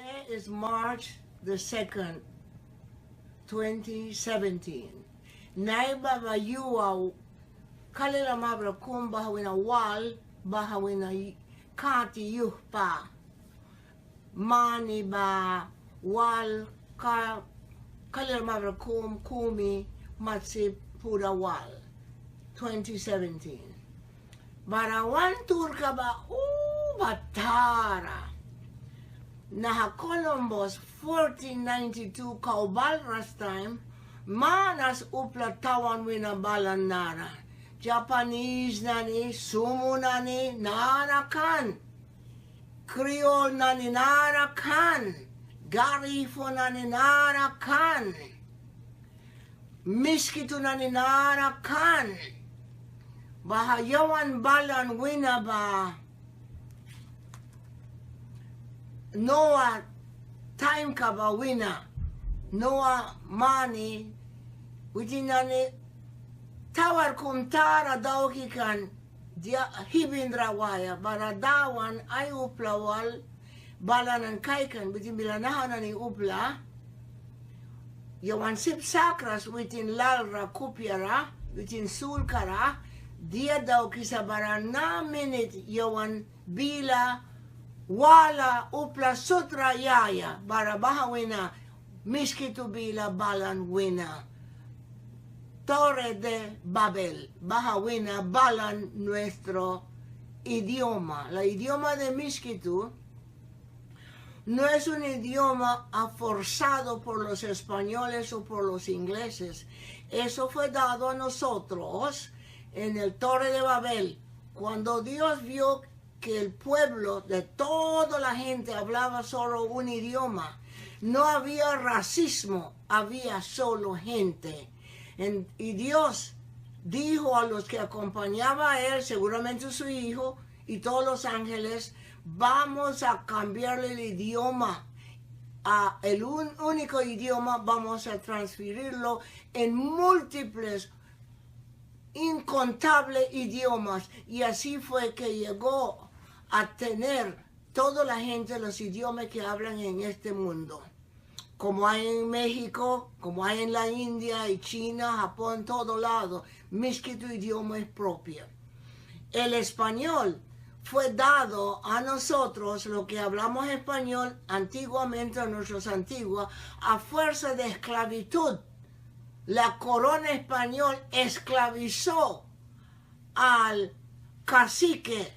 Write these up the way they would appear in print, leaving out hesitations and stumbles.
Today is March the 2nd, 2017. Naiba bayuwa kalila mabra kum bahawina wal bahawina kati yuhpa mani ba wal kalila mabra kumi matsi pura wal 2017. Barawan turka ba batara Naha Columbus 1492 Kaubalras time manas uplatawan winabalan nara Japanese nani sumo nani narakan Creole nani narakan Garifo nani narakan Miskitu nani narakan Bahayawan balan winaba Noah time ka ba wina Noah mani witinani tawar kumtara daw kikan dia hibindra waya baradawan ay uplawal balanan kaikan witin bilanahan ni upla yawan sip sakras witin lalra kupyara witin sulkara dia daw kisabara na minute yawan bila wala upla sutra yaya bara bahawina miskitu bila balan wina Torre de Babel bahawina balan nuestro idioma. La idioma de Miskitu no es un idioma forzado por los españoles o por los ingleses. Eso fue dado a nosotros en el Torre de Babel cuando Dios vio que el pueblo de toda la gente hablaba solo un idioma. No había racismo, había solo gente. Y Dios dijo a los que acompañaban a él, seguramente su hijo y todos los ángeles, vamos a cambiarle el idioma. El único idioma vamos a transferirlo en múltiples incontables idiomas. Y así fue que llegó a tener toda la gente los idiomas que hablan en este mundo, como hay en México, como hay en la India y China, Japón, todo lado. Miskitu idioma es propio. El español fue dado a nosotros, lo que hablamos español antiguamente a nuestros antiguos, a fuerza de esclavitud. La corona español esclavizó al cacique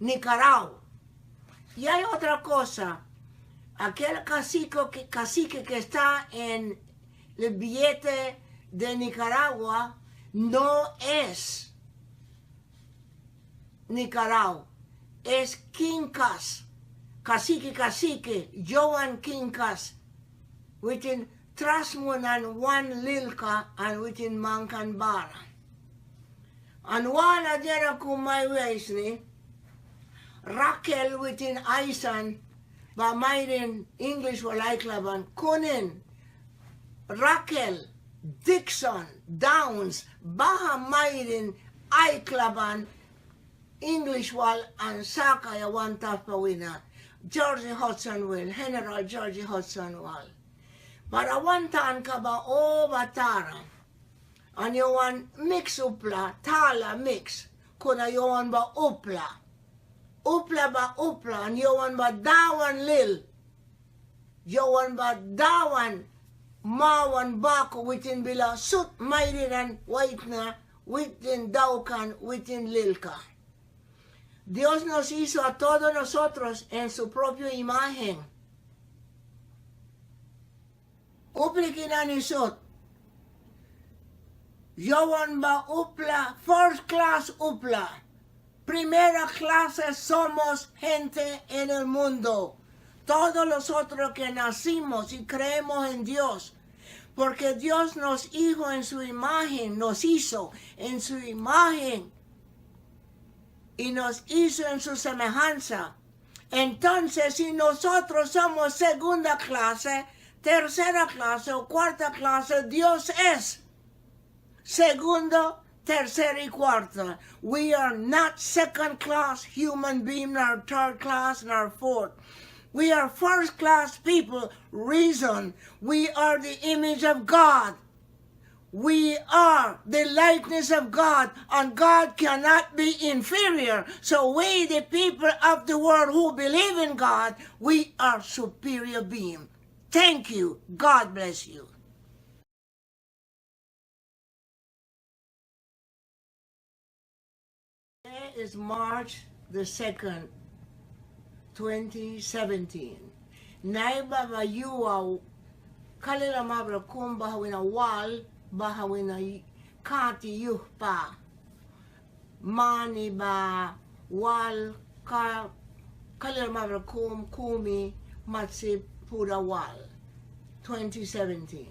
Nicaragua. Y hay otra cosa, aquel cacique que está en el billete de Nicaragua no es Nicaragua, es Quincas, cacique, Joan Quincas, within Trasmunan one Lilka and within Mankan Bara. And one adera kumay weisni, Raquel within Aisan, ba mayrin English walaiklaban, kunin, Raquel, Dixon, Downs, baha mayrin aiklaban, English wal and sakaya one tapawina, George Hudson will, General George Hudson wal. Para one tan ka ba o batara, an yawan mix upla, tala mix, kuna yawan ba upla. Upla ba upla, and yawan ba dawan lil. Yawan ba dawan mawan bako within bila sut mayriran white na within daukan within lilka. Dios nos hizo a todos nosotros en su propia imagen. Uplikinan isot. Yawan ba upla, first class upla. Primera clase somos gente en el mundo. Todos nosotros que nacimos y creemos en Dios. Porque Dios nos hizo en su imagen, nos hizo en su imagen. Y nos hizo en su semejanza. Entonces, si nosotros somos segunda clase, tercera clase o cuarta clase, Dios es segundo, tercera y cuarta. We are not second class human being, nor third class, nor fourth. We are first-class people. Reason, we are the image of God. We are the likeness of God, and God cannot be inferior. So we, the people of the world who believe in God, we are superior being. Thank you. God bless you. Today is March the 2nd, 2017. Naiba ba yuwa kalila mabra kumba hawina wal bahawina kati yuhpa mani ba wal ka kalila mabra kumi matsi pura wal 2017.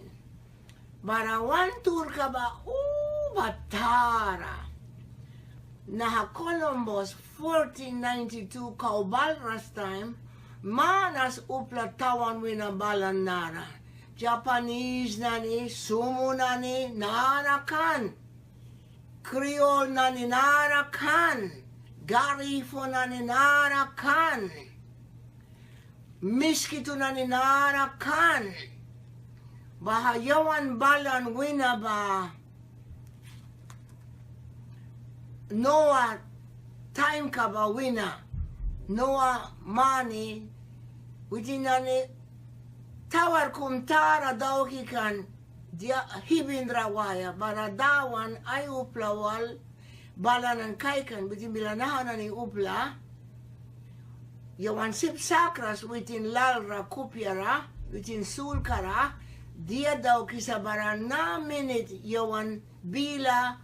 Barawan turka ba batara na Columbus 1492 Kaubalras time manas uplatawan winabalan nara Japanese nani sumo nani narakan Creole nani narakan Garifo nani narakan Miskito nani narakan Bahayawan balan winaba Noah time kaba wina Noah mani witinani tawar kumtara dauki kan dia hibindra waya baradawan ay uplawal balanan kaikan witin bilanahan ni upla yawan sip sakras witin lalra kupyara witin sulkara dia dauki sa barana minute yawan bila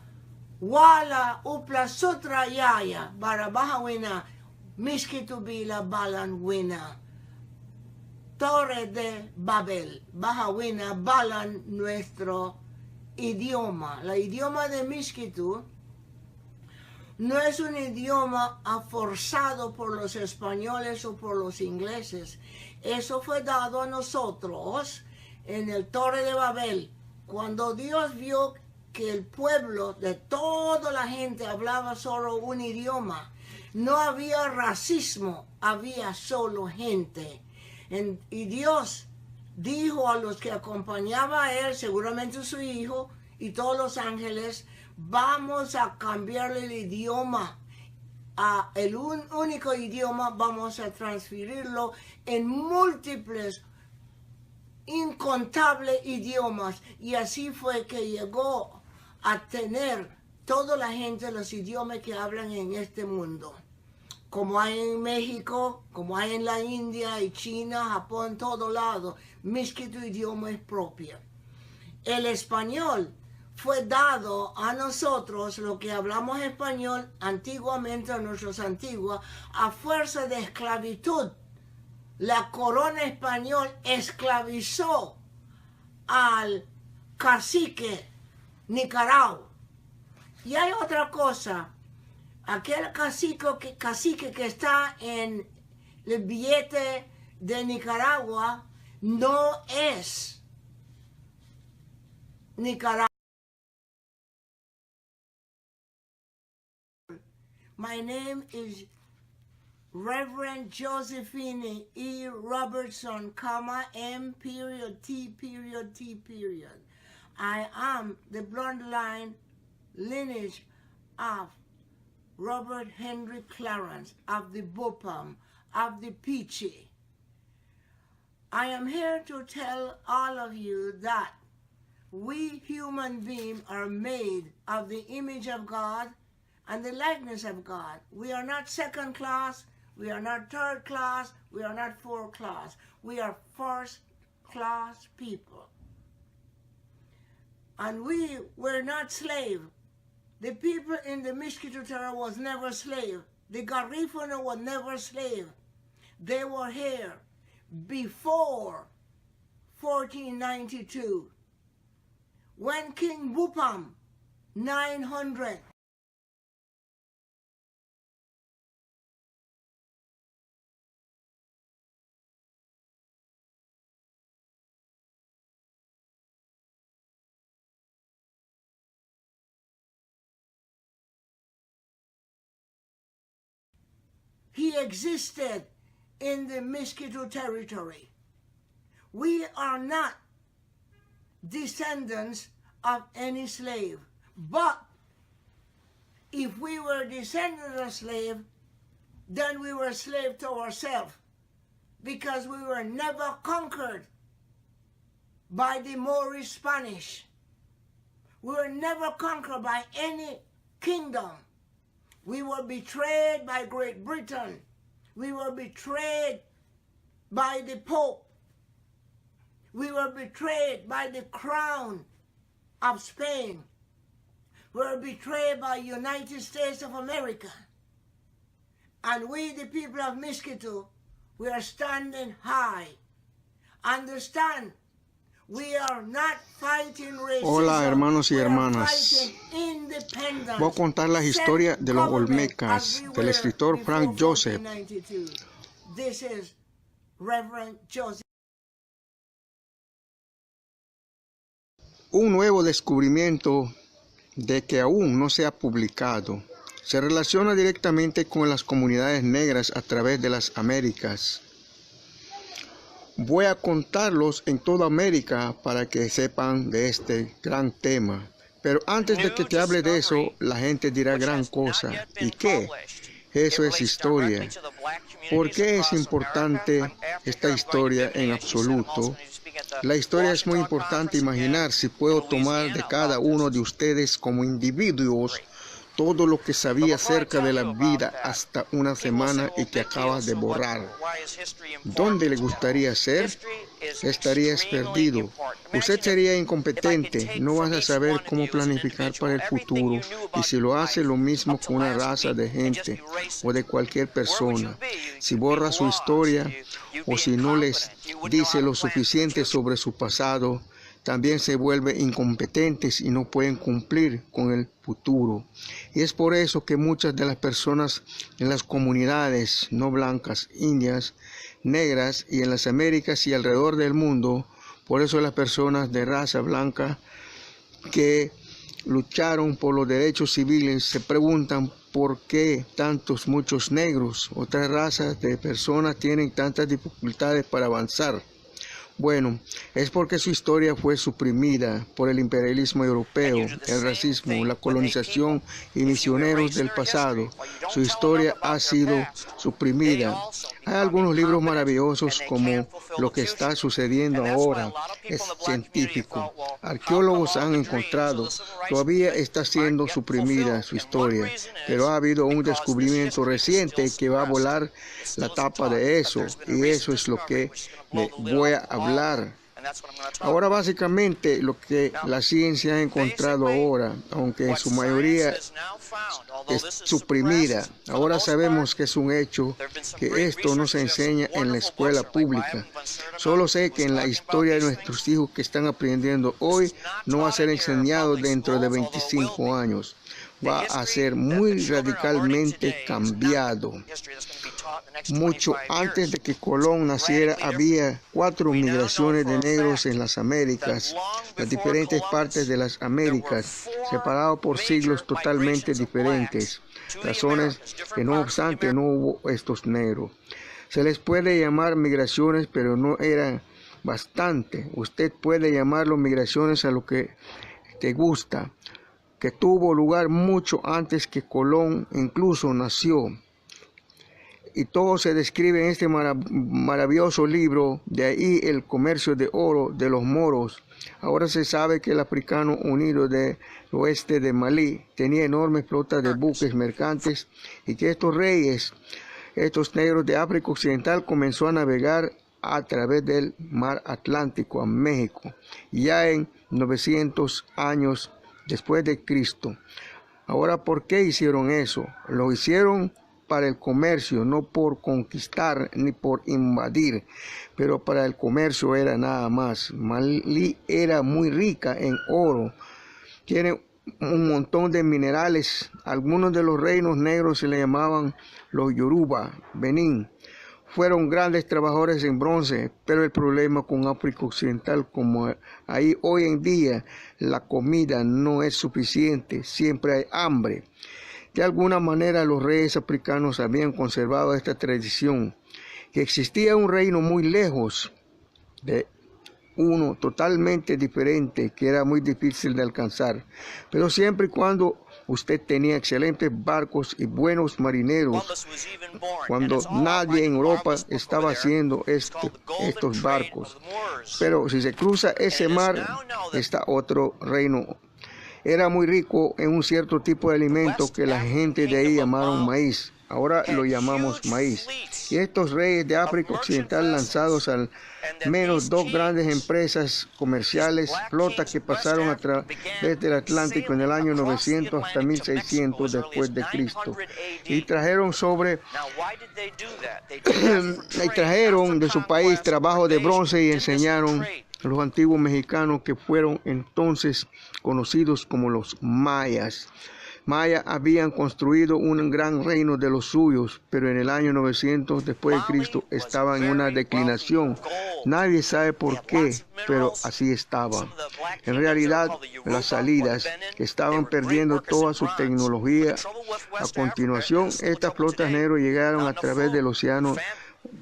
wala upla sutra yaya bara bahawina miskitu bila balan wina Torre de Babel bahawina balan nuestro idioma. La idioma de Miskitu no es un idioma forzado por los españoles o por los ingleses. Eso fue dado a nosotros en el Torre de Babel cuando Dios vio que el pueblo de toda la gente hablaba solo un idioma. No había racismo, había solo gente. Y Dios dijo a los que acompañaba a él, seguramente su hijo y todos los ángeles, vamos a cambiarle el idioma. El único idioma vamos a transferirlo en múltiples, incontables idiomas. Y así fue que llegó a tener toda la gente los idiomas que hablan en este mundo. Como hay en México, como hay en la India y China, Japón, todo lado, Miskitu idioma es propio. El español fue dado a nosotros, lo que hablamos español antiguamente, a nuestros antiguos, a fuerza de esclavitud. La corona español esclavizó al cacique Nicaragua. Y hay otra cosa. Aquel cacique que está en el billete de Nicaragua no es Nicaragua. My name is Reverend Josephine E. Robertson, comma, M period, T period, T period. I am the bloodline lineage of Robert Henry Clarence, of the Bopam, of the Peachy. I am here to tell all of you that we human beings are made of the image of God and the likeness of God. We are not second class, we are not third class, we are not fourth class. We are first class people. And we were not slaves. The people in the Miskitu Terra was never slave. The Garifuna was never slave. They were here before 1492. When King Bupam, 900, he existed in the Miskito territory. We are not descendants of any slave. But if we were descendants of slave, then we were slave to ourselves, because we were never conquered by the Moorish Spanish. We were never conquered by any kingdom. We were betrayed by Great Britain. We were betrayed by the Pope. We were betrayed by the crown of Spain. We were betrayed by United States of America. And we, the people of Miskito, we are standing high. Understand, we are not fighting racism. Hola, hermanos y hermanas. Voy a contar las historias de los Olmecas, del escritor Frank Joseph. This is Reverend Joseph. Un nuevo descubrimiento de que aún no se ha publicado se relaciona directamente con las comunidades negras a través de las Américas. Voy a contarlos en toda América para que sepan de este gran tema. Pero antes de que te hable de eso, la gente dirá gran cosa. ¿Y qué? Eso es historia. ¿Por qué es importante esta historia en absoluto? La historia es muy importante. Imaginar si puedo tomar de cada uno de ustedes como individuos todo lo que sabía acerca de la vida hasta una semana y que acabas de borrar. ¿Dónde le gustaría ser? Estarías perdido. Usted sería incompetente. No vas a saber cómo planificar para el futuro. Y si lo hace, lo mismo con una raza de gente o de cualquier persona. Si borra su historia o si no les dice lo suficiente sobre su pasado, también se vuelven incompetentes y no pueden cumplir con el futuro. Y es por eso que muchas de las personas en las comunidades no blancas, indias, negras y en las Américas y alrededor del mundo, por eso las personas de raza blanca que lucharon por los derechos civiles se preguntan por qué muchos negros, otras razas de personas tienen tantas dificultades para avanzar. Bueno, es porque su historia fue suprimida por el imperialismo europeo, el racismo, la colonización y misioneros del pasado. Su historia ha sido suprimida. Hay algunos libros maravillosos como Lo que está sucediendo ahora. Es científico. Arqueólogos han encontrado, todavía está siendo suprimida su historia, pero ha habido un descubrimiento reciente que va a volar la tapa de eso, y eso es lo que voy a hablar. Ahora básicamente lo que la ciencia ha encontrado ahora, aunque en su mayoría es suprimida, ahora sabemos que es un hecho que esto no se enseña en la escuela pública. Solo sé que en la historia de nuestros hijos que están aprendiendo hoy no va a ser enseñado dentro de 25 años. Va a ser muy radicalmente cambiado. Mucho antes de que Colón naciera, había 4 migraciones de negros en las Américas, las diferentes partes de las Américas, separados por siglos totalmente diferentes, razones que no obstante no hubo estos negros. Se les puede llamar migraciones, pero no eran bastante. Usted puede llamarlo migraciones a lo que te gusta, que tuvo lugar mucho antes que Colón incluso nació. Y todo se describe en este maravilloso libro. De ahí el comercio de oro de los moros. Ahora se sabe que el africano unido del oeste de Malí tenía enormes flotas de buques mercantes y que estos reyes, estos negros de África Occidental, comenzó a navegar a través del mar Atlántico a México, ya en 900 años después de Cristo. Ahora, ¿por qué hicieron eso? Lo hicieron para el comercio, no por conquistar ni por invadir, pero para el comercio era nada más. Malí era muy rica en oro, tiene un montón de minerales. Algunos de los reinos negros se le llamaban los Yoruba, Benín. Fueron grandes trabajadores en bronce, pero el problema con África Occidental, como ahí hoy en día la comida no es suficiente, siempre hay hambre. De alguna manera los reyes africanos habían conservado esta tradición que existía un reino muy lejos de uno totalmente diferente, que era muy difícil de alcanzar, pero siempre y cuando usted tenía excelentes barcos y buenos marineros, cuando nadie en Europa estaba haciendo estos barcos. Pero si se cruza ese mar, está otro reino. Era muy rico en un cierto tipo de alimento que la gente de ahí llamaron maíz. Ahora lo llamamos maíz. Y estos reyes de África Occidental, lanzados al menos dos grandes empresas comerciales, flotas que pasaron a través del Atlántico en el año 900 hasta 1600 después de Cristo. Y trajeron de su país trabajo de bronce y enseñaron a los antiguos mexicanos, que fueron entonces conocidos como los mayas. Mayas habían construido un gran reino de los suyos, pero en el año 900 después de Cristo estaban en una declinación. Nadie sabe por qué, pero así estaba. En realidad, las salidas estaban perdiendo toda su tecnología. A continuación, estas flotas negras llegaron a través del océano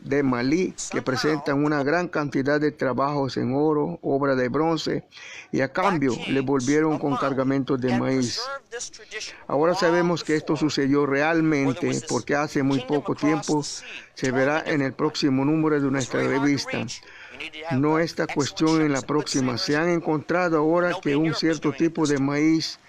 de Malí, que presentan una gran cantidad de trabajos en oro, obra de bronce, y a cambio le volvieron con cargamentos de maíz. Ahora sabemos que esto sucedió realmente, porque hace muy poco tiempo, se verá en el próximo número de nuestra revista. No esta cuestión en la próxima. Se han encontrado ahora que un cierto tipo de maíz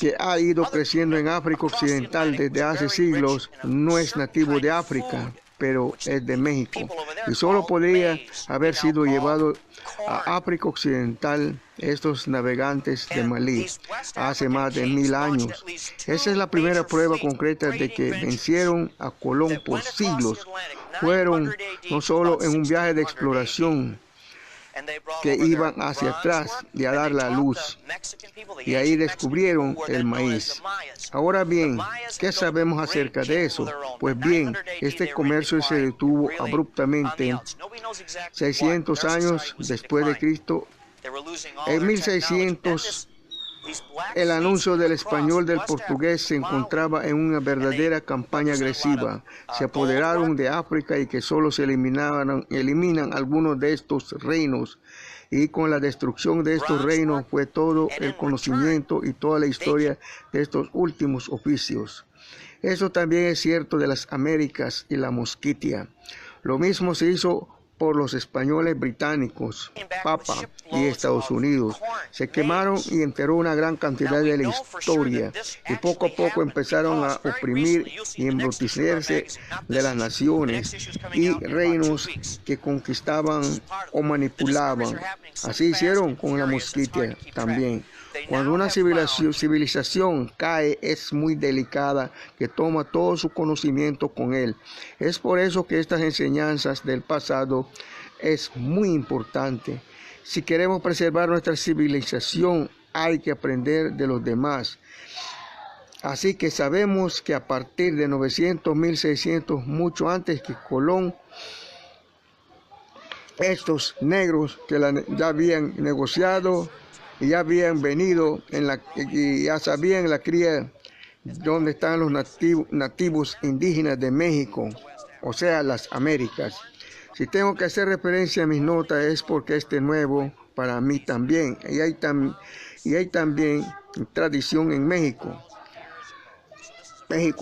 que ha ido creciendo en África Occidental desde hace siglos no es nativo de África, pero es de México, y solo podría haber sido llevado a África Occidental estos navegantes de Malí hace más de 1000 años. Esa es la primera prueba concreta de que vencieron a Colón por siglos. Fueron no solo en un viaje de exploración, que iban hacia atrás y a dar la luz, y ahí descubrieron el maíz. Ahora bien, ¿qué sabemos acerca de eso? Pues bien, este comercio se detuvo abruptamente 600 años después de Cristo. En 1600, el anuncio del español del portugués se encontraba en una verdadera campaña agresiva. Se apoderaron de África y que solo se eliminan algunos de estos reinos. Y con la destrucción de estos reinos fue todo el conocimiento y toda la historia de estos últimos oficios. Eso también es cierto de las Américas y la Mosquitia. Lo mismo se hizo por los españoles británicos, Papa y Estados Unidos. Se quemaron y enterró una gran cantidad de la historia, y poco a poco empezaron a oprimir y embrutecerse de las naciones y reinos que conquistaban o manipulaban. Así hicieron con la Mosquitia también. Cuando una civilización cae, es muy delicada, que toma todo su conocimiento con él. Es por eso que estas enseñanzas del pasado es muy importante. Si queremos preservar nuestra civilización, hay que aprender de los demás. Así que sabemos que a partir de 900, 1600, mucho antes que Colón, estos negros que ya habían negociado y ya habían venido y ya sabían la cría donde están los nativos indígenas de México, o sea, las Américas. Si tengo que hacer referencia a mis notas es porque este nuevo para mí también. Y hay también tradición en México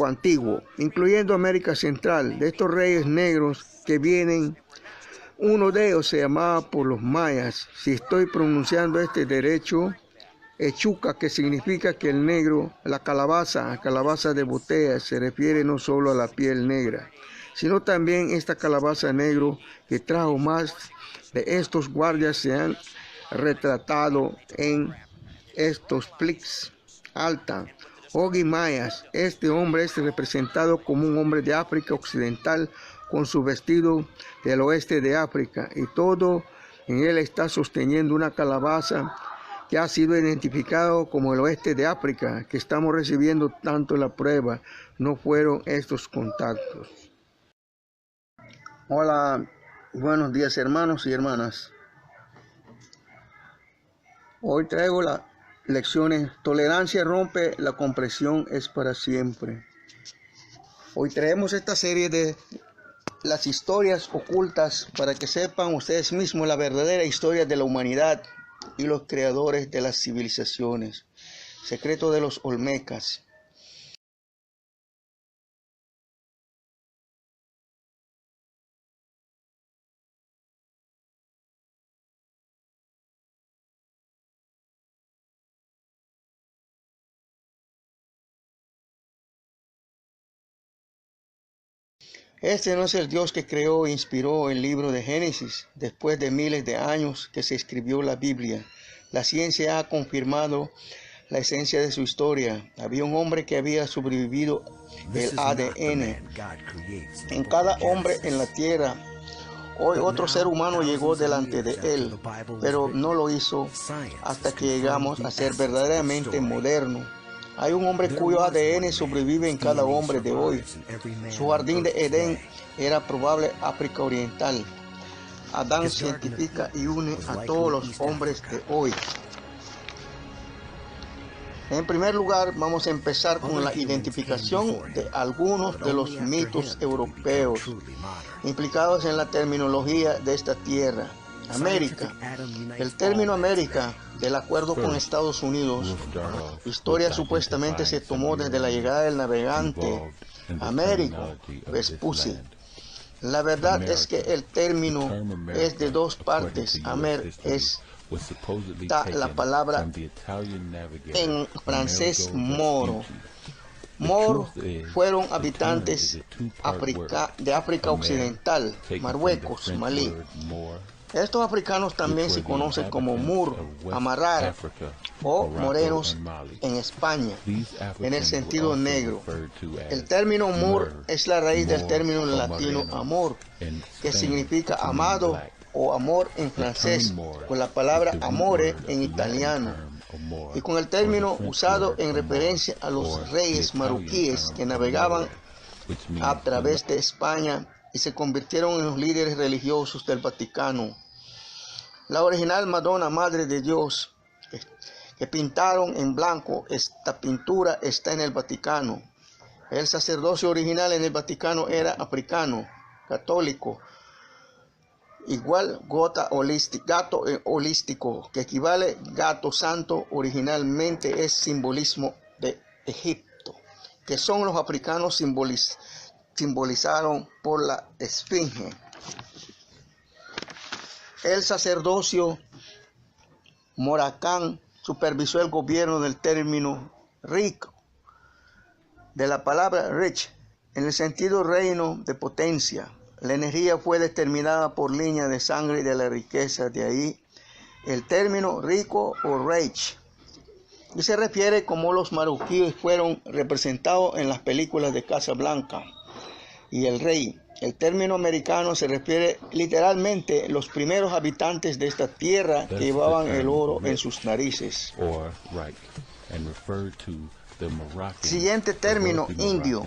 antiguo, incluyendo América Central, de estos reyes negros que vienen. Uno de ellos se llamaba por los mayas, si estoy pronunciando este derecho, Echuca, que significa que el negro, la calabaza de botella, se refiere no solo a la piel negra, sino también esta calabaza negro que trajo más de estos guardias se han retratado en estos plics alta. Ogi Mayas, este hombre es representado como un hombre de África Occidental con su vestido del oeste de África, y todo en él está sosteniendo una calabaza que ha sido identificado como el oeste de África, que estamos recibiendo tanto la prueba. No fueron estos contactos. Hola, buenos días hermanos y hermanas. Hoy traigo las lecciones Tolerancia rompe, la comprensión es para siempre. Hoy traemos esta serie de las historias ocultas para que sepan ustedes mismos la verdadera historia de la humanidad y los creadores de las civilizaciones. Secreto de los Olmecas. Este no es el Dios que creó e inspiró el libro de Génesis. Después de miles de años que se escribió la Biblia, la ciencia ha confirmado la esencia de su historia. Había un hombre que había sobrevivido el ADN en cada hombre en la tierra. Hoy otro ser humano llegó delante de él, pero no lo hizo hasta que llegamos a ser verdaderamente modernos. Hay un hombre cuyo ADN sobrevive en cada hombre de hoy. Su jardín de Edén era probable África Oriental. Adán cientifica y une a todos los hombres de hoy. En primer lugar, vamos a empezar con la identificación de algunos de los mitos europeos implicados en la terminología de esta tierra. América. El término América, del acuerdo con Estados Unidos, historia supuestamente se tomó desde la llegada del navegante Américo Vespucci. La verdad es que el término es de dos partes. Amer es la palabra en francés moro. Mor fueron habitantes de África Occidental, Marruecos, Malí. Estos africanos también se conocen como mur, amarrar o morenos en España, en el sentido negro. El término mur es la raíz del término latino amor, que significa amado o amor en francés, con la palabra amore en italiano, y con el término usado en referencia a los reyes marroquíes que navegaban a través de España y se convirtieron en los líderes religiosos del Vaticano. La original Madonna, Madre de Dios, que pintaron en blanco, esta pintura está en el Vaticano. El sacerdocio original en el Vaticano era africano, católico, igual gato holístico, que equivale gato santo, originalmente es simbolismo de Egipto, que son los africanos simbolizaron por la esfinge. El sacerdocio moracán supervisó el gobierno del término rico, de la palabra rich, en el sentido reino de potencia. La energía fue determinada por línea de sangre de la riqueza, de ahí el término rico o reich. Y se refiere como los marroquíes fueron representados en las películas de Casablanca y El Rey. El término americano se refiere literalmente a los primeros habitantes de esta tierra que llevaban el oro en sus narices. Siguiente término, indio.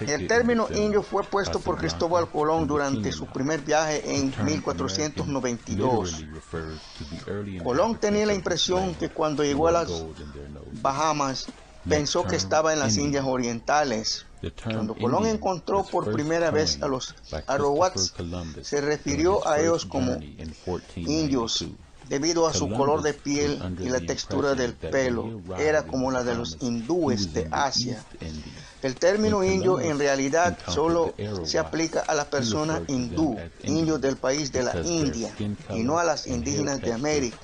El término indio fue puesto por Cristóbal Colón durante su primer viaje en 1492. Colón tenía la impresión que cuando llegó a las Bahamas, pensó que estaba en las Indias Orientales. Cuando Colón encontró por primera vez a los Arawaks, se refirió a ellos como indios, debido a su color de piel y la textura del pelo. Era como la de los hindúes de Asia. El término indio en realidad solo se aplica a la persona hindú, indios del país de la India, y no a las indígenas de América.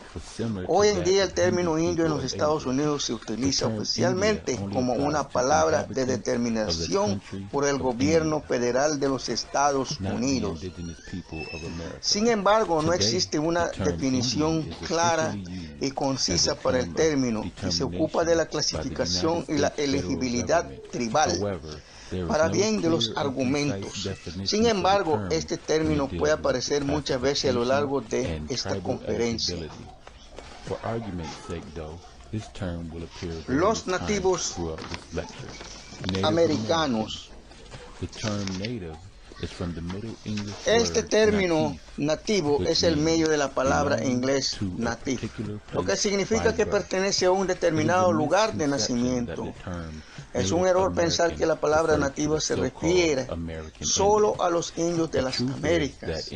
Hoy en día el término indio en los Estados Unidos se utiliza oficialmente como una palabra de determinación por el gobierno federal de los Estados Unidos. Sin embargo, no existe una definición clara y concisa para el término y se ocupa de la clasificación y la elegibilidad tribal para bien de los argumentos. Sin embargo, este término puede aparecer muchas veces a lo largo de esta conferencia. Los nativos americanos. Este término nativo es el medio de la palabra en inglés native, lo que significa que pertenece a un determinado lugar de nacimiento. Es un error pensar que la palabra nativa se refiere solo a los indios de las Américas.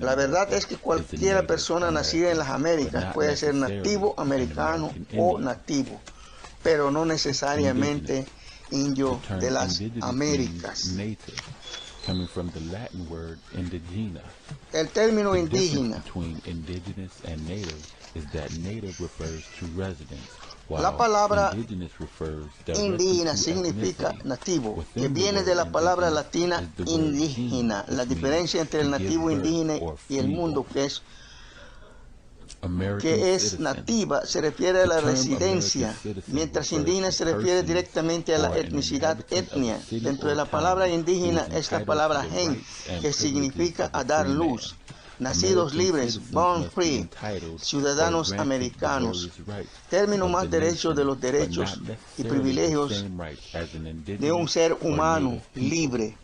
La verdad es que cualquier persona nacida en las Américas puede ser nativo americano o nativo, pero no necesariamente indio de las Américas. El término indígena. La palabra indígena significa nativo, que viene de la palabra latina indígena. La diferencia entre el nativo indígena y el mundo que es nativa se refiere a la residencia, mientras indígena se refiere directamente a la etnicidad, etnia. Dentro de la palabra indígena es la palabra gen, que significa a dar luz. Nacidos libres, born free, ciudadanos americanos, término más derecho de los derechos y privilegios de un ser humano libre.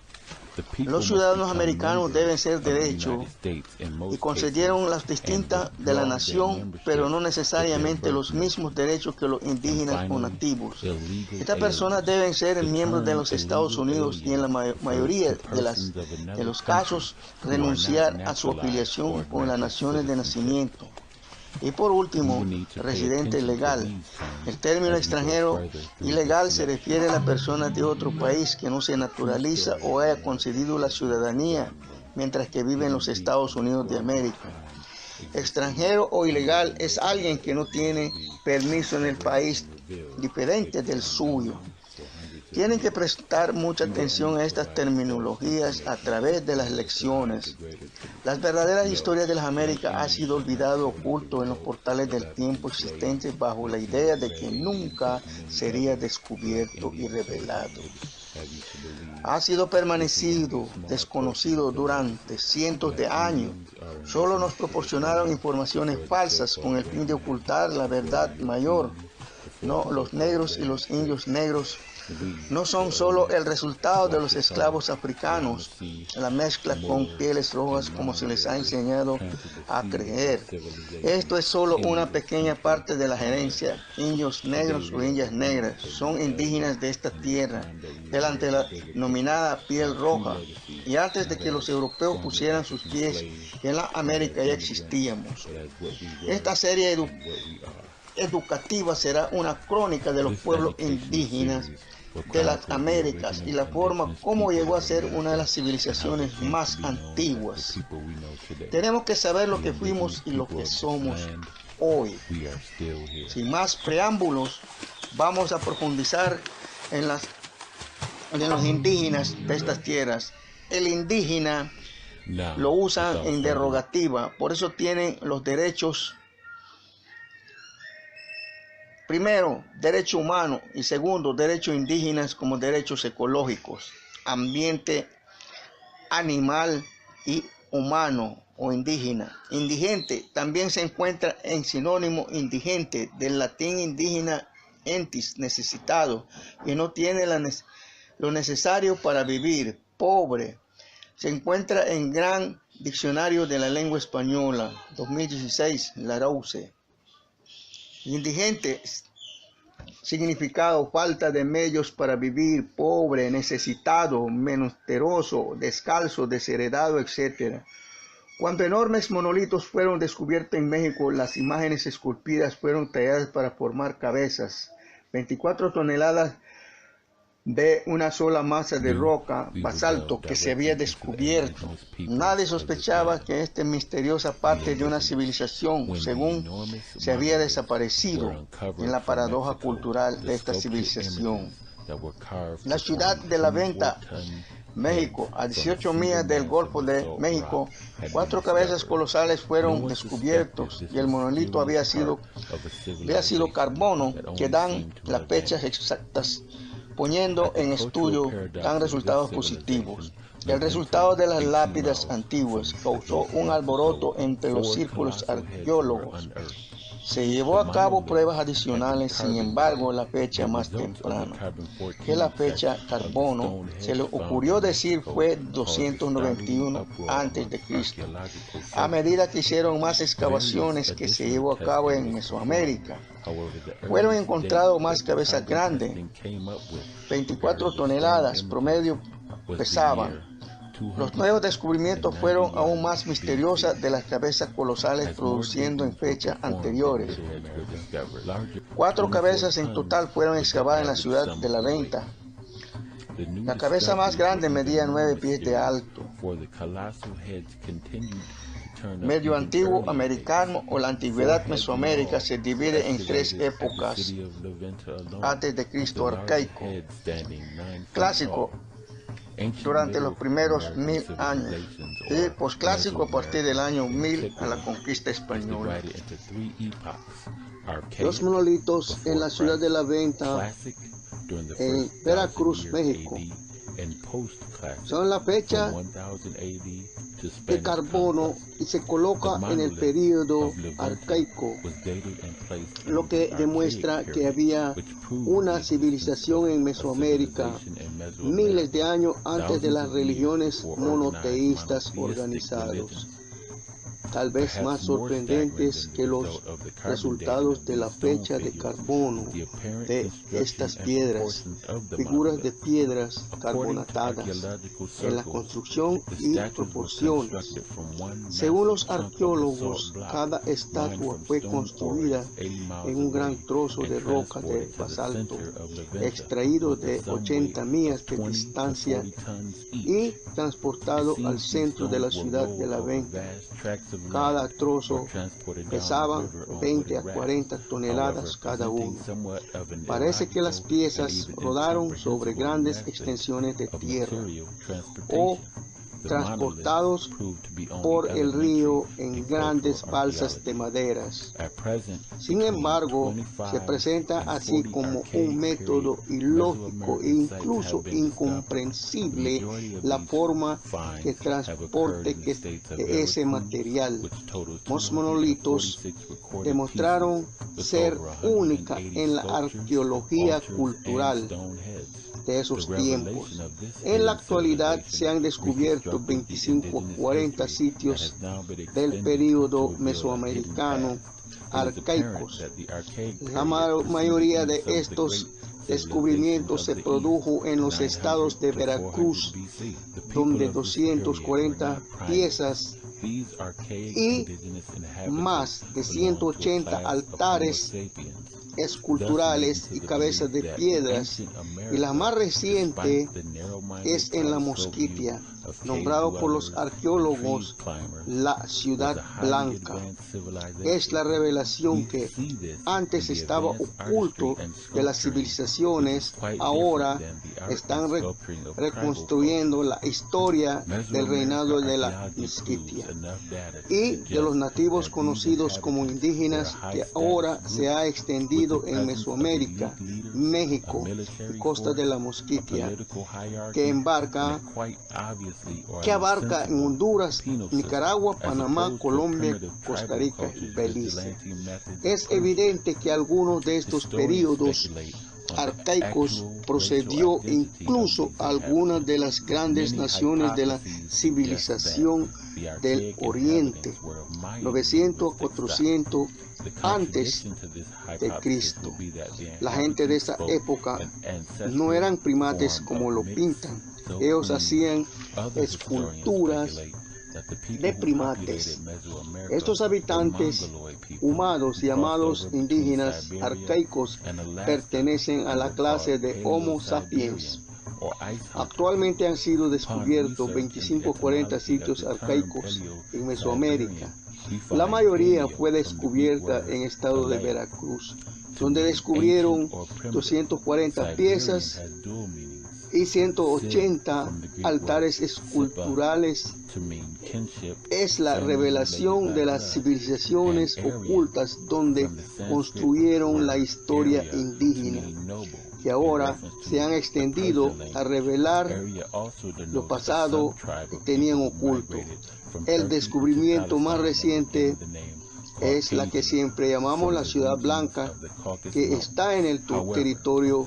Los ciudadanos americanos deben ser derechos y concedieron las distintas de la nación, pero no necesariamente los mismos derechos que los indígenas o nativos. Estas personas deben ser miembros de los Estados Unidos y en la mayoría de los casos renunciar a su afiliación con las naciones de nacimiento. Y por último, residente legal. El término extranjero ilegal se refiere a la persona de otro país que no se naturaliza o haya concedido la ciudadanía mientras que vive en los Estados Unidos de América. Extranjero o ilegal es alguien que no tiene permiso en el país diferente del suyo. Tienen que prestar mucha atención a estas terminologías a través de las lecciones. Las verdaderas historias de las Américas han sido olvidado oculto en los portales del tiempo existentes bajo la idea de que nunca sería descubierto y revelado. Ha sido permanecido desconocido durante cientos de años. Solo nos proporcionaron informaciones falsas con el fin de ocultar la verdad mayor. No, los negros y los indios negros no son solo el resultado de los esclavos africanos, la mezcla con pieles rojas como se les ha enseñado a creer. Esto es solo una pequeña parte de la herencia. Indios negros o indias negras son indígenas de esta tierra, delante la denominada piel roja. Y antes de que los europeos pusieran sus pies en la América ya existíamos. Esta serie educativa será una crónica de los pueblos indígenas de las Américas y la forma como llegó a ser una de las civilizaciones más antiguas. Tenemos que saber lo que fuimos y lo que somos hoy. Sin más preámbulos, vamos a profundizar en los indígenas de estas tierras. El indígena lo usan en derogativa, por eso tienen los derechos. Primero, derecho humano y segundo, derechos indígenas como derechos ecológicos, ambiente animal y humano o indígena. Indigente también se encuentra en sinónimo indigente del latín indígena entis, necesitado, y no tiene lo necesario para vivir, pobre. Se encuentra en Gran Diccionario de la Lengua Española, 2016, Larousse. Indigente, significado, falta de medios para vivir, pobre, necesitado, menesteroso, descalzo, desheredado, etc. Cuando enormes monolitos fueron descubiertos en México, las imágenes esculpidas fueron talladas para formar cabezas. 24 toneladas de una sola masa de roca, basalto, que se había descubierto. Nadie sospechaba que esta misteriosa parte de una civilización, según se había desaparecido en la paradoja cultural de esta civilización. La ciudad de La Venta, México, a 18 millas del Golfo de México, 4 cabezas colosales fueron descubiertos y el monolito había sido carbono, que dan las fechas exactas, poniendo en estudio dan resultados positivos. El resultado de las lápidas antiguas causó un alboroto entre los círculos arqueólogos. Se llevó a cabo pruebas adicionales, sin embargo, la fecha más temprana, que la fecha carbono, se le ocurrió decir fue 291 a.C. A medida que hicieron más excavaciones que se llevó a cabo en Mesoamérica, fueron encontrados más cabezas grandes, 24 toneladas promedio pesaban. Los nuevos descubrimientos fueron aún más misteriosas de las cabezas colosales produciendo en fechas anteriores. 4 cabezas en total fueron excavadas en la ciudad de La Venta. La cabeza más grande medía 9 pies de alto. Medio antiguo americano o la antigüedad mesoamérica se divide en 3 épocas: antes de Cristo arcaico, clásico durante los primeros 1000 años y posclásico a partir del año 1000 a la conquista española. Los monolitos en la ciudad de La Venta, en Veracruz, México, son la fecha de carbono y se coloca en el período arcaico, lo que demuestra que había una civilización en Mesoamérica miles de años antes de las religiones monoteístas organizadas. Tal vez más sorprendentes que los resultados de la fecha de carbono de estas piedras, figuras de piedras carbonatadas en la construcción y proporciones. Según los arqueólogos, cada estatua fue construida en un gran trozo de roca de basalto, extraído de 80 millas de distancia y transportado al centro de la ciudad de La Venta. Cada trozo pesaba 20 a 40 toneladas cada uno. Parece que las piezas rodaron sobre grandes extensiones de tierra o transportados por el río en grandes balsas de maderas. Sin embargo, se presenta así como un método ilógico e incluso incomprensible la forma de transporte de ese material. Los monolitos demostraron ser única en la arqueología cultural de esos tiempos. En la actualidad se han descubierto 25 o 40 sitios del período mesoamericano arcaicos. La mayoría de estos descubrimientos se produjo en los estados de Veracruz, donde 240 piezas y más de 180 altares esculturales y cabezas de piedras, y la más reciente es en la Mosquitia, nombrado por los arqueólogos la Ciudad Blanca. Es la revelación que antes estaba oculto de las civilizaciones, ahora están reconstruyendo la historia del reinado de la Mosquitia y de los nativos conocidos como indígenas, que ahora se ha extendido en Mesoamérica, México y costa de la Mosquitia, que abarca en Honduras, Nicaragua, Panamá, Colombia, Costa Rica y Belice. Es evidente que algunos de estos periodos arcaicos procedió incluso a algunas de las grandes naciones de la civilización del Oriente, 900 a 400 antes de Cristo. La gente de esa época no eran primates como lo pintan. Ellos hacían esculturas de primates. Estos habitantes humanos llamados indígenas arcaicos pertenecen a la clase de Homo sapiens. Actualmente han sido descubiertos 25 o 40 sitios arcaicos en Mesoamérica. La mayoría fue descubierta en el estado de Veracruz, donde descubrieron 240 piezas y 180 altares esculturales. Es la revelación de las civilizaciones ocultas donde construyeron la historia indígena, que ahora se han extendido a revelar lo pasado que tenían oculto. El descubrimiento más reciente es la que siempre llamamos la ciudad blanca, que está en el territorio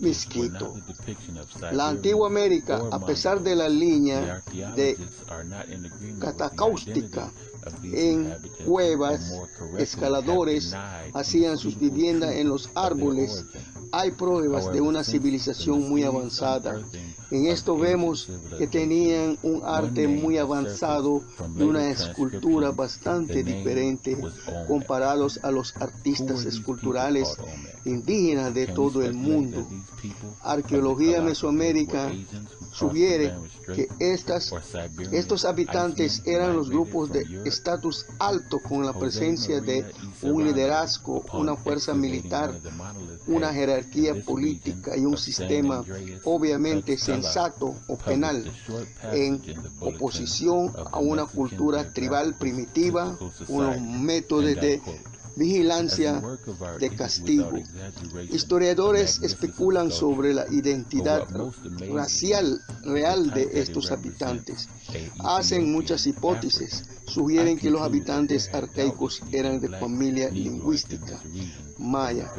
Miskito. La antigua América, a pesar de la línea de catacáustica en cuevas, escaladores hacían sus viviendas en los árboles, hay pruebas de una civilización muy avanzada. En esto vemos que tenían un arte muy avanzado y una escultura bastante diferente comparados a los artistas esculturales indígenas de todo el mundo. Arqueología mesoamérica sugiere que estos habitantes eran los grupos de estatus alto con la presencia de un liderazgo, una fuerza militar, una jerarquía política y un sistema obviamente sensato o penal, en oposición a una cultura tribal primitiva, unos métodos de vigilancia de castigo. Historiadores especulan sobre la identidad racial real de estos habitantes. Hacen muchas hipótesis. Sugieren que los habitantes arcaicos eran de familia lingüística maya.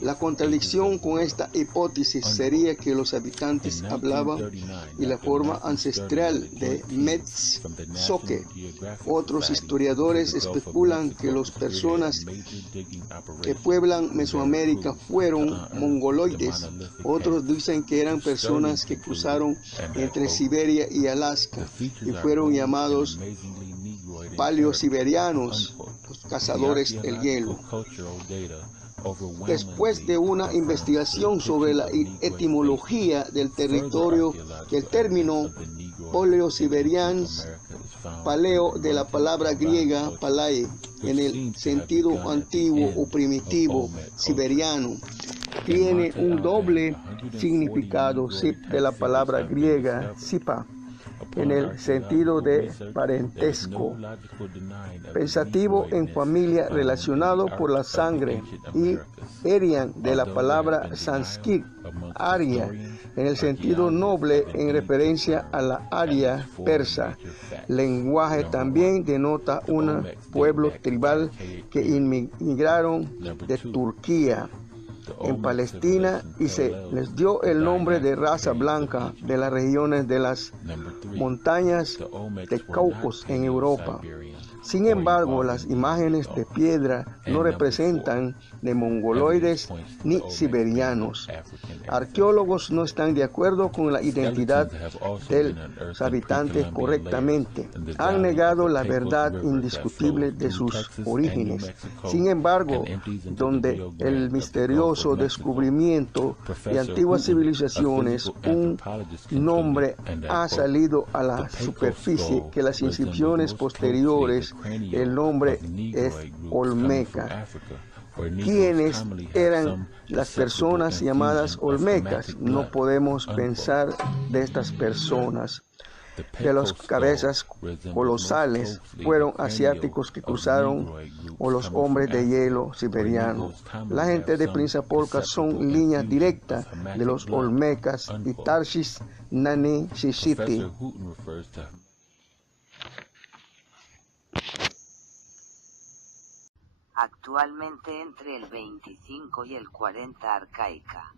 La contradicción con esta hipótesis sería que los habitantes hablaban y la forma ancestral de Metz-Soque. Otros historiadores especulan que las personas que pueblan Mesoamérica fueron mongoloides. Otros dicen que eran personas que cruzaron entre Siberia y Alaska y fueron llamados paleosiberianos, los cazadores del hielo. Después de una investigación sobre la etimología del territorio, el término paleosiberians, paleo de la palabra griega palae, en el sentido antiguo o primitivo siberiano, tiene un doble significado, sip de la palabra griega sipa, en el sentido de parentesco, pensativo en familia relacionado por la sangre, y Aryan de la palabra sánscrita Arya, en el sentido noble en referencia a la Aria persa. Lenguaje también denota un pueblo tribal que inmigraron de Turquía en Palestina y se les dio el nombre de raza blanca de las regiones de las montañas de Cáucaso en Europa. Sin embargo, las imágenes de piedra no representan ni mongoloides ni siberianos. Arqueólogos no están de acuerdo con la identidad de los habitantes correctamente. Han negado la verdad indiscutible de sus orígenes. Sin embargo, donde el misterioso descubrimiento de antiguas civilizaciones, un nombre ha salido a la superficie que las inscripciones posteriores, el nombre es Olmeca. ¿Quiénes eran las personas llamadas Olmecas? No podemos pensar de estas personas. De las cabezas colosales fueron asiáticos que cruzaron, o los hombres de hielo siberianos. La gente de Prinzapolka son líneas directas de los Olmecas y Tarshis Nani Shishiti. Actualmente entre el 25 y el 40 arcaica.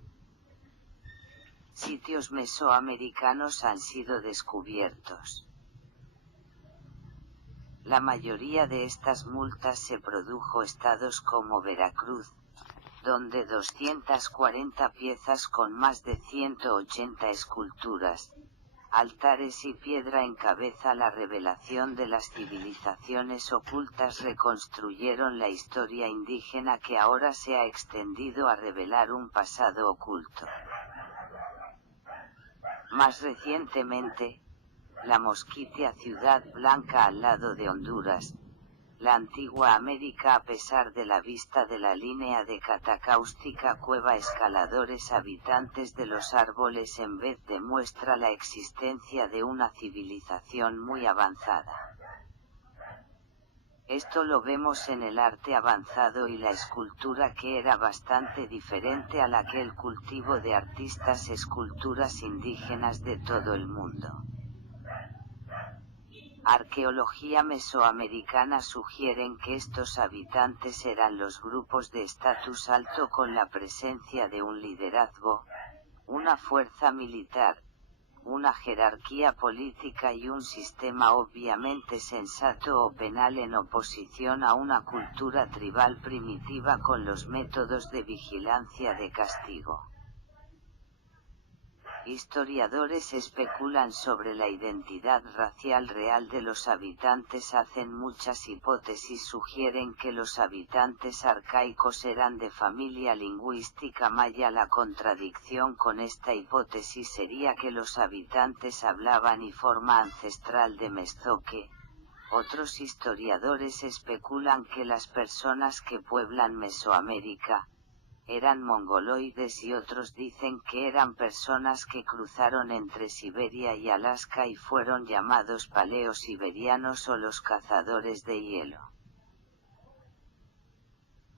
Sitios mesoamericanos han sido descubiertos. La mayoría de estas multas se produjo estados como Veracruz, donde 240 piezas con más de 180 esculturas, altares y piedra encabeza la revelación de las civilizaciones ocultas reconstruyeron la historia indígena que ahora se ha extendido a revelar un pasado oculto. Más recientemente, la Mosquitia Ciudad Blanca al lado de Honduras, la antigua América a pesar de la vista de la línea de catacáustica cueva escaladores habitantes de los árboles en vez demuestra la existencia de una civilización muy avanzada. Esto lo vemos en el arte avanzado y la escultura que era bastante diferente a la que el cultivo de artistas esculturas indígenas de todo el mundo. Arqueología mesoamericana sugieren que estos habitantes eran los grupos de estatus alto con la presencia de un liderazgo, una fuerza militar, una jerarquía política y un sistema obviamente sensato o penal en oposición a una cultura tribal primitiva con los métodos de vigilancia de castigo. Historiadores especulan sobre la identidad racial real de los habitantes, hacen muchas hipótesis, sugieren que los habitantes arcaicos eran de familia lingüística maya. La contradicción con esta hipótesis sería que los habitantes hablaban y forma ancestral de mezzoque. Otros historiadores especulan que las personas que pueblan Mesoamérica eran mongoloides y otros dicen que eran personas que cruzaron entre Siberia y Alaska y fueron llamados paleosiberianos o los cazadores de hielo.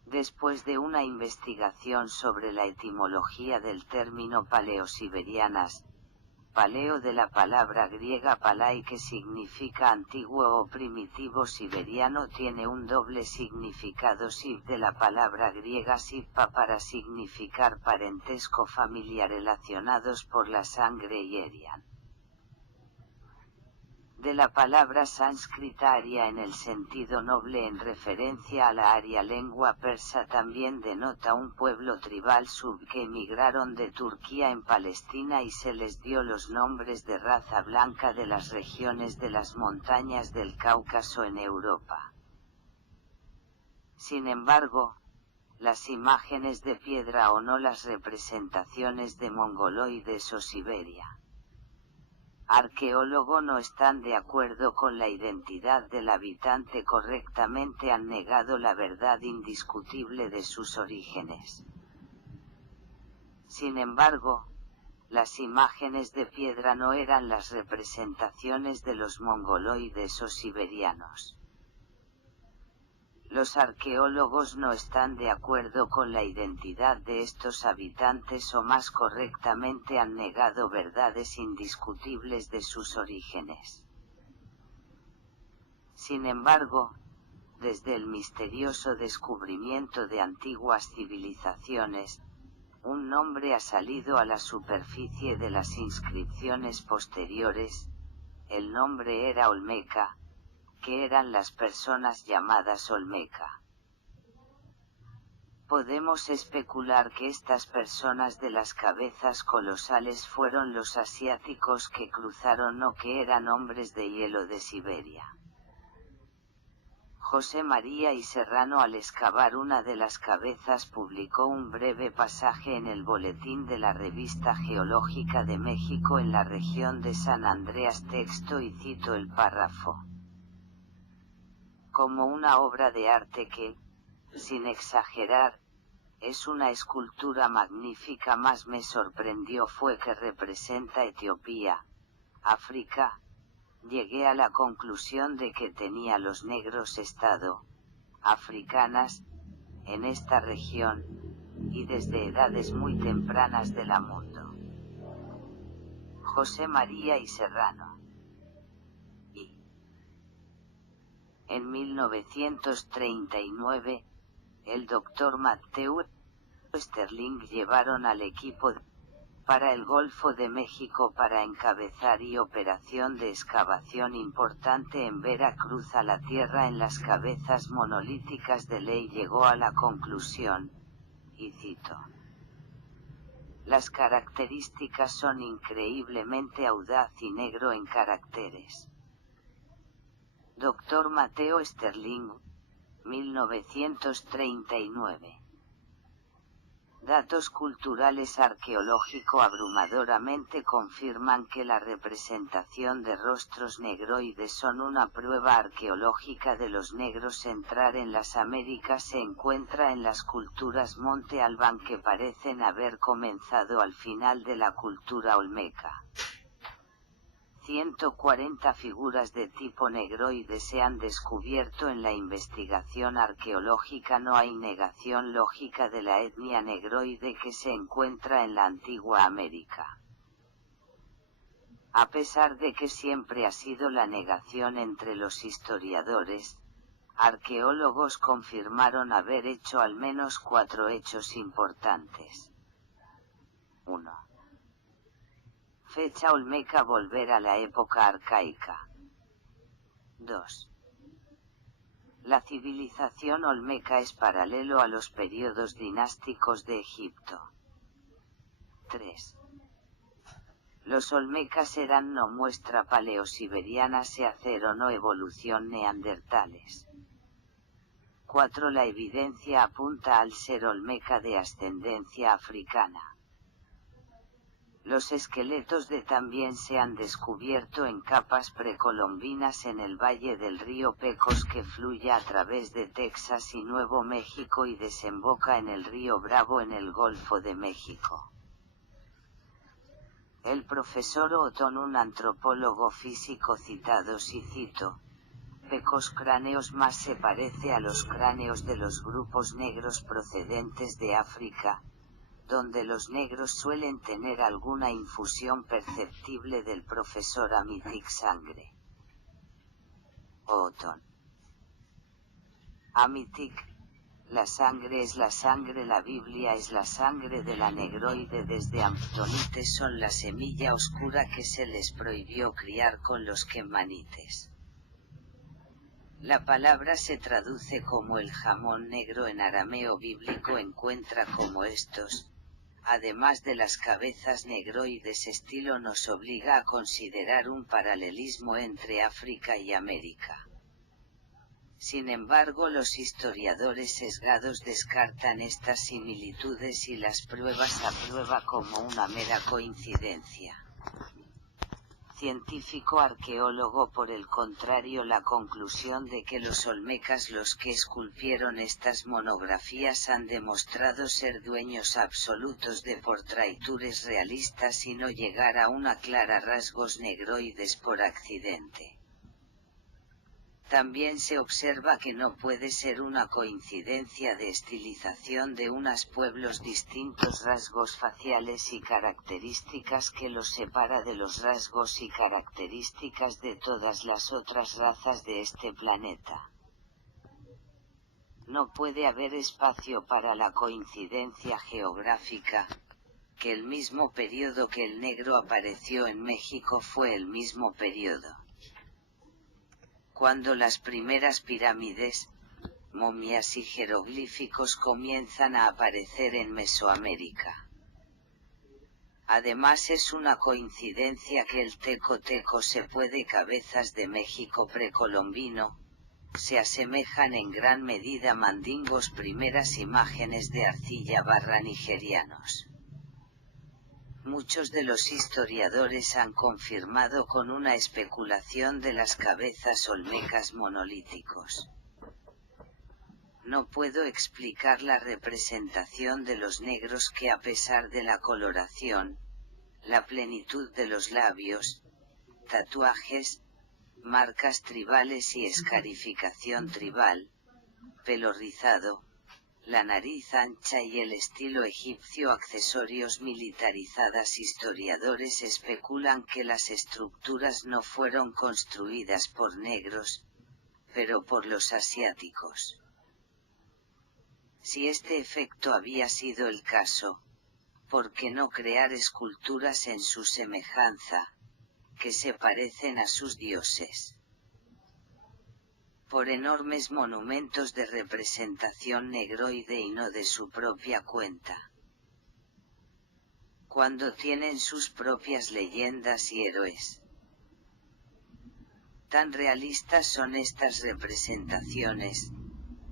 Después de una investigación sobre la etimología del término paleosiberianas, paleo de la palabra griega palai que significa antiguo o primitivo siberiano tiene un doble significado. Sib de la palabra griega sibpa para significar parentesco familiar relacionados por la sangre y erian. De la palabra sánscrita aria en el sentido noble en referencia a la aria lengua persa también denota un pueblo tribal que emigraron de Turquía en Palestina y se les dio los nombres de raza blanca de las regiones de las montañas del Cáucaso en Europa. Sin embargo, las imágenes de piedra o no las representaciones de mongoloides o Siberia arqueólogo no están de acuerdo con la identidad del habitante correctamente, han negado la verdad indiscutible de sus orígenes. Sin embargo, las imágenes de piedra no eran las representaciones de los mongoloides o siberianos. Los arqueólogos no están de acuerdo con la identidad de estos habitantes o más correctamente han negado verdades indiscutibles de sus orígenes. Sin embargo, desde el misterioso descubrimiento de antiguas civilizaciones, un nombre ha salido a la superficie de las inscripciones posteriores. El nombre era Olmeca, que eran las personas llamadas Olmeca. Podemos especular que estas personas de las cabezas colosales fueron los asiáticos que cruzaron o que eran hombres de hielo de Siberia. José María y Serrano, al excavar una de las cabezas, publicó un breve pasaje en el boletín de la Revista Geológica de México en la región de San Andreas. Texto y cito el párrafo. Como una obra de arte que, sin exagerar, es una escultura magnífica, más me sorprendió fue que representa Etiopía, África. Llegué a la conclusión de que tenía los negros estado, africanas, en esta región, y desde edades muy tempranas de la mundo. José María y Serrano. En 1939, el Dr. Matthew Sterling llevaron al equipo para el Golfo de México para encabezar y operación de excavación importante en Veracruz a la tierra en las cabezas monolíticas de ley. Llegó a la conclusión, y cito: las características son increíblemente audaz y negro en caracteres. Dr. Mateo Sterling, 1939. Datos culturales arqueológico abrumadoramente confirman que la representación de rostros negroides son una prueba arqueológica de los negros. Entrar en las Américas se encuentra en las culturas Monte Albán que parecen haber comenzado al final de la cultura olmeca. 140 figuras de tipo negroide se han descubierto en la investigación arqueológica. No hay negación lógica de la etnia negroide que se encuentra en la antigua América. A pesar de que siempre ha sido la negación entre los historiadores, arqueólogos confirmaron haber hecho al menos 4 hechos importantes. 1. Fecha olmeca: volver a la época arcaica. 2. La civilización olmeca es paralelo a los periodos dinásticos de Egipto. 3. Los olmecas eran no muestra paleosiberiana se hacer o no evolución neandertales. 4. La evidencia apunta al ser olmeca de ascendencia africana. Los esqueletos de también se han descubierto en capas precolombinas en el valle del río Pecos, que fluye a través de Texas y Nuevo México y desemboca en el río Bravo en el Golfo de México. El profesor Otón, un antropólogo físico citado, y cito: Pecos cráneos más se parece a los cráneos de los grupos negros procedentes de África, donde los negros suelen tener alguna infusión perceptible del profesor Amitic sangre. Otón. Amitic: la sangre es la sangre, la Biblia es la sangre de la negroide, desde Amptonites son la semilla oscura que se les prohibió criar con los quemanites. La palabra se traduce como el jamón negro en arameo bíblico. Encuentra como estos, además de las cabezas negroides, estilo nos obliga a considerar un paralelismo entre África y América. Sin embargo, los historiadores sesgados descartan estas similitudes y las pruebas a prueba como una mera coincidencia. Científico arqueólogo, por el contrario, la conclusión de que los olmecas, los que esculpieron estas monografías, han demostrado ser dueños absolutos de portraitures realistas y no llegar a una clara rasgos negroides por accidente. También se observa que no puede ser una coincidencia de estilización de unos pueblos distintos rasgos faciales y características que los separa de los rasgos y características de todas las otras razas de este planeta. No puede haber espacio para la coincidencia geográfica, que el mismo periodo que el negro apareció en México fue el mismo periodo cuando las primeras pirámides, momias y jeroglíficos comienzan a aparecer en Mesoamérica. Además, es una coincidencia que el teco-teco se puede cabezas de México precolombino, se asemejan en gran medida mandingos, primeras imágenes de arcilla / nigerianos. Muchos de los historiadores han confirmado con una especulación de las cabezas olmecas monolíticos. No puedo explicar la representación de los negros que, a pesar de la coloración, la plenitud de los labios, tatuajes, marcas tribales y escarificación tribal, pelo rizado, la nariz ancha y el estilo egipcio, accesorios militarizadas. Historiadores especulan que las estructuras no fueron construidas por negros, pero por los asiáticos. Si este efecto había sido el caso, ¿por qué no crear esculturas en su semejanza, que se parecen a sus dioses? Por enormes monumentos de representación negroide y no de su propia cuenta. Cuando tienen sus propias leyendas y héroes. Tan realistas son estas representaciones,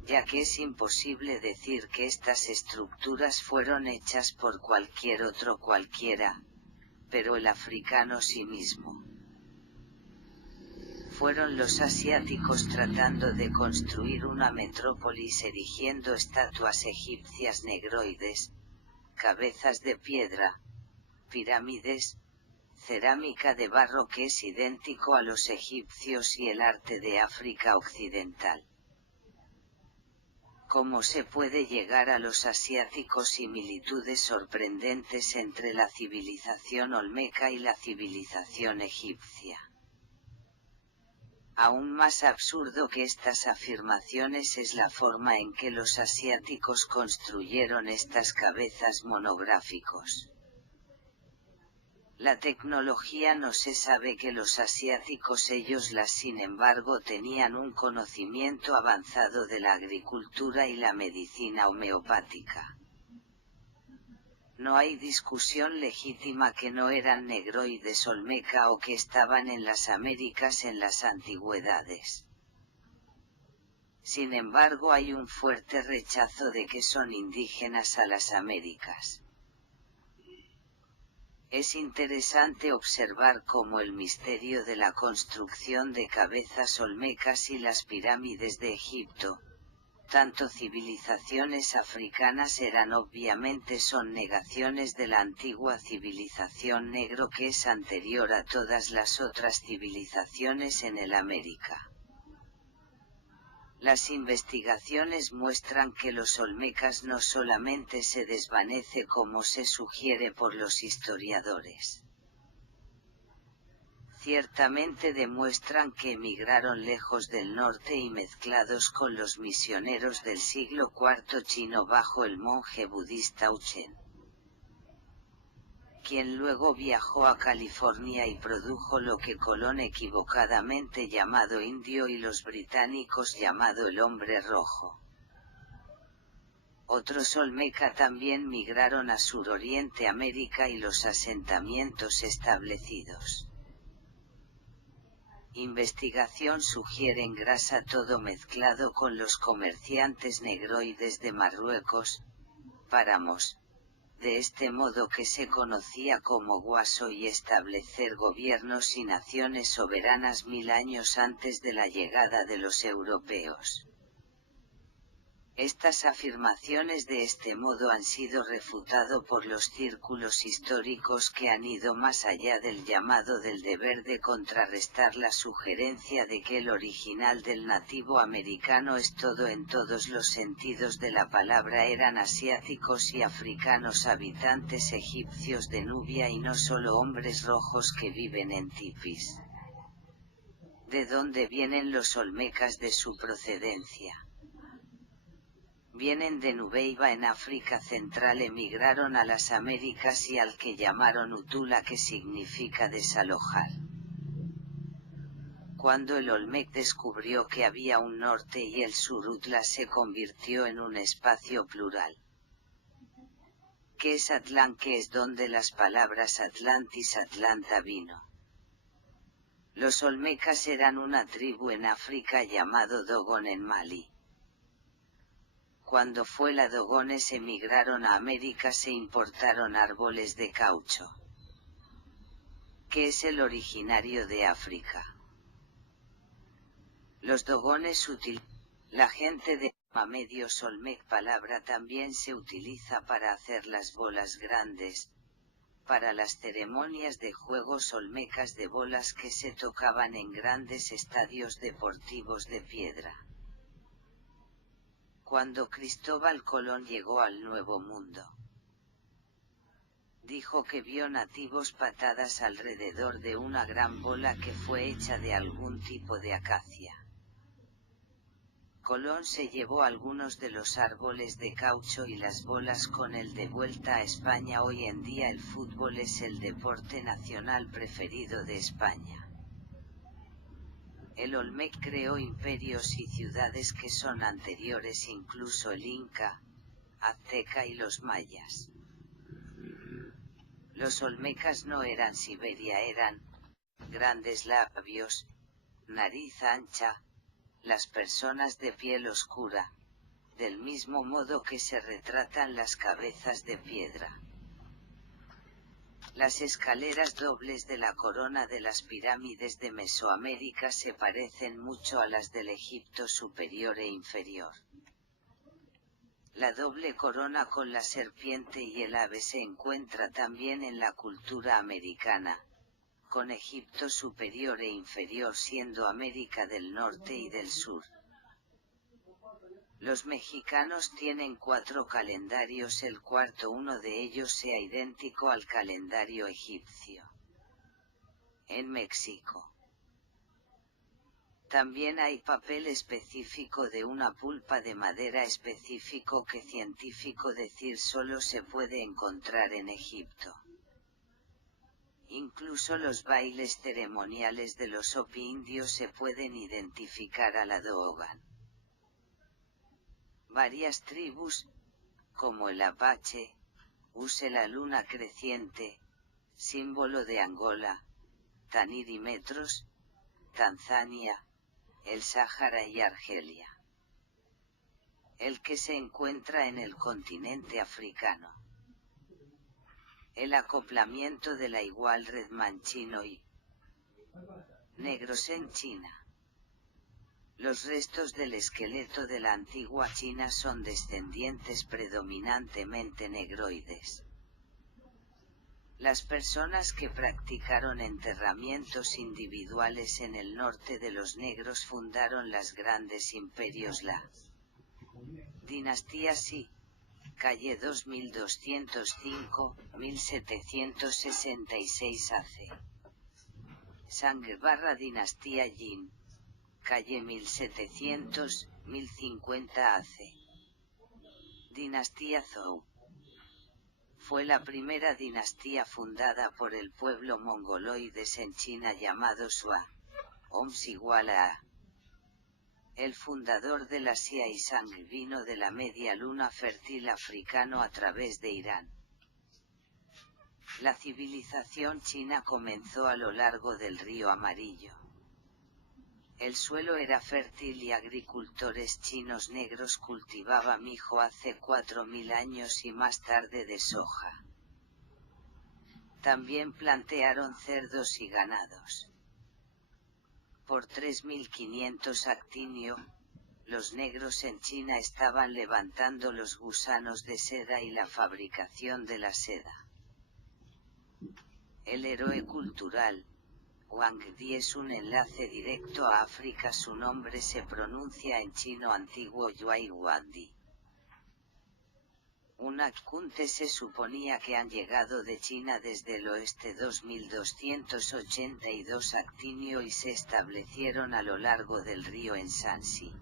ya que es imposible decir que estas estructuras fueron hechas por cualquier otro cualquiera, pero el africano sí mismo. Fueron los asiáticos tratando de construir una metrópolis, erigiendo estatuas egipcias negroides, cabezas de piedra, pirámides, cerámica de barro que es idéntico a los egipcios y el arte de África Occidental. cómo se puede llegar a los asiáticos similitudes sorprendentes entre la civilización olmeca y la civilización egipcia. Aún más absurdo que estas afirmaciones es la forma en que los asiáticos construyeron estas cabezas monográficos. La tecnología no se sabe que los asiáticos ellos las sin embargo tenían un conocimiento avanzado de la agricultura y la medicina homeopática. No hay discusión legítima que no eran negroides olmeca o que estaban en las Américas en las antigüedades. Sin embargo hay un fuerte rechazo de que son indígenas a las Américas. Es interesante observar cómo el misterio de la construcción de cabezas olmecas y las pirámides de Egipto, tanto civilizaciones africanas obviamente son negaciones de la antigua civilización negro que es anterior a todas las otras civilizaciones en el América. Las investigaciones muestran que los olmecas no solamente se desvanece como se sugiere por los historiadores. Ciertamente demuestran que emigraron lejos del norte y mezclados con los misioneros del siglo IV chino bajo el monje budista Chen, quien luego viajó a California y produjo lo que Colón equivocadamente llamado indio y los británicos llamado el hombre rojo. Otros olmeca también migraron a Suroriente América y los asentamientos establecidos. Investigación sugieren grasa todo mezclado con los comerciantes negroides de Marruecos, páramos, de este modo que se conocía como guaso y establecer gobiernos y naciones soberanas 1000 años antes de la llegada de los europeos. Estas afirmaciones de este modo han sido refutado por los círculos históricos que han ido más allá del llamado del deber de contrarrestar la sugerencia de que el original del nativo americano es todo en todos los sentidos de la palabra eran asiáticos y africanos habitantes egipcios de Nubia y no solo hombres rojos que viven en tipis. ¿De dónde vienen los olmecas de su procedencia? Vienen de Nubeiba en África Central, emigraron a las Américas y al que llamaron Utula, que significa desalojar. Cuando el Olmec descubrió que había un norte y el sur, Utla se convirtió en un espacio plural. ¿Qué es Atlán? Que es donde las palabras Atlantis, Atlanta vino. Los olmecas eran una tribu en África llamado Dogon en Malí. Cuando fue la Dogones emigraron a América se importaron árboles de caucho. ¿Qué es el originario de África? Los Dogones la gente de medios olmec palabra también se utiliza para hacer las bolas grandes, para las ceremonias de juegos olmecas de bolas que se tocaban en grandes estadios deportivos de piedra. Cuando Cristóbal Colón llegó al Nuevo Mundo, dijo que vio nativos patadas alrededor de una gran bola que fue hecha de algún tipo de acacia. Colón se llevó algunos de los árboles de caucho y las bolas con él de vuelta a España. Hoy en día el fútbol es el deporte nacional preferido de España. El Olmec creó imperios y ciudades que son anteriores incluso el Inca, Azteca y los mayas. Los olmecas no eran Siberia, eran grandes labios, nariz ancha, las personas de piel oscura, del mismo modo que se retratan las cabezas de piedra. Las escaleras dobles de la corona de las pirámides de Mesoamérica se parecen mucho a las del Egipto superior e inferior. La doble corona con la serpiente y el ave se encuentra también en la cultura americana, con Egipto superior e inferior siendo América del Norte y del Sur. Los mexicanos tienen 4 calendarios, el cuarto uno de ellos sea idéntico al calendario egipcio. En México también hay papel específico de una pulpa de madera específico que científico decir solo se puede encontrar en Egipto. Incluso los bailes ceremoniales de los Hopi indios se pueden identificar a la Dogon. Varias tribus, como el Apache, usa la luna creciente, símbolo de Angola, Tanirímetros, Tanzania, el Sáhara y Argelia. El que se encuentra en el continente africano. El acoplamiento de la igual redman chino y negros en China. Los restos del esqueleto de la antigua China son descendientes predominantemente negroides. Las personas que practicaron enterramientos individuales en el norte de los negros fundaron los grandes imperios, la dinastía Xi, calle 2205, 1766 AC. Shang dinastía Jin, calle 1700, 1050 AC. Dinastía Zhou. Fue la primera dinastía fundada por el pueblo mongoloides en China llamado Xua, Oms igual a. El fundador de la Xia y Shang vino de la media luna fértil africano a través de Irán. La civilización china comenzó a lo largo del río Amarillo. El suelo era fértil y agricultores chinos negros cultivaban mijo hace 4000 años y más tarde de soja. También plantearon cerdos y ganados. Por 3500 actinio, los negros en China estaban levantando los gusanos de seda y la fabricación de la seda. El héroe cultural, Wang Di es un enlace directo a África. Su nombre se pronuncia en chino antiguo Yuai Wandi. Un Akhunte se suponía que han llegado de China desde el oeste 2282 actinio y se establecieron a lo largo del río en Shanxi.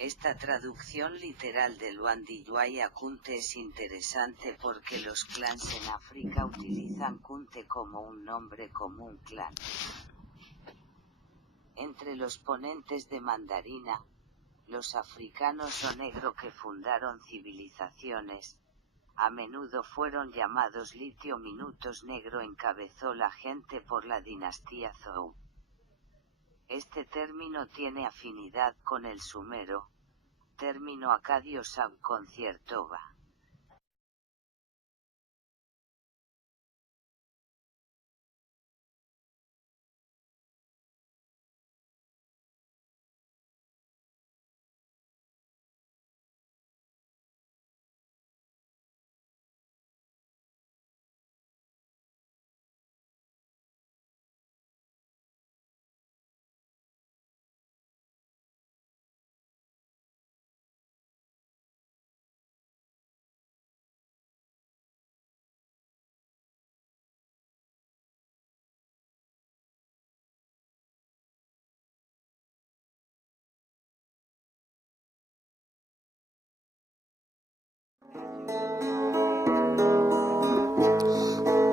Esta traducción literal del Wandi Yuai Akhunte es interesante porque los clans en África utilizan Kunte como un nombre común clan. Entre los ponentes de mandarina, los africanos o negro que fundaron civilizaciones, a menudo fueron llamados litio minutos negro encabezó la gente por la dinastía Zhou. Este término tiene afinidad con el sumero, término acadio subconciertova.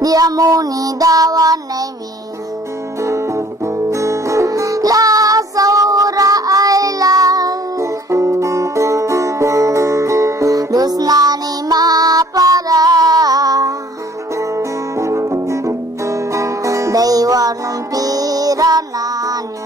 Diamoni dawan nami la saura island dusnani ma para daiwanum piranani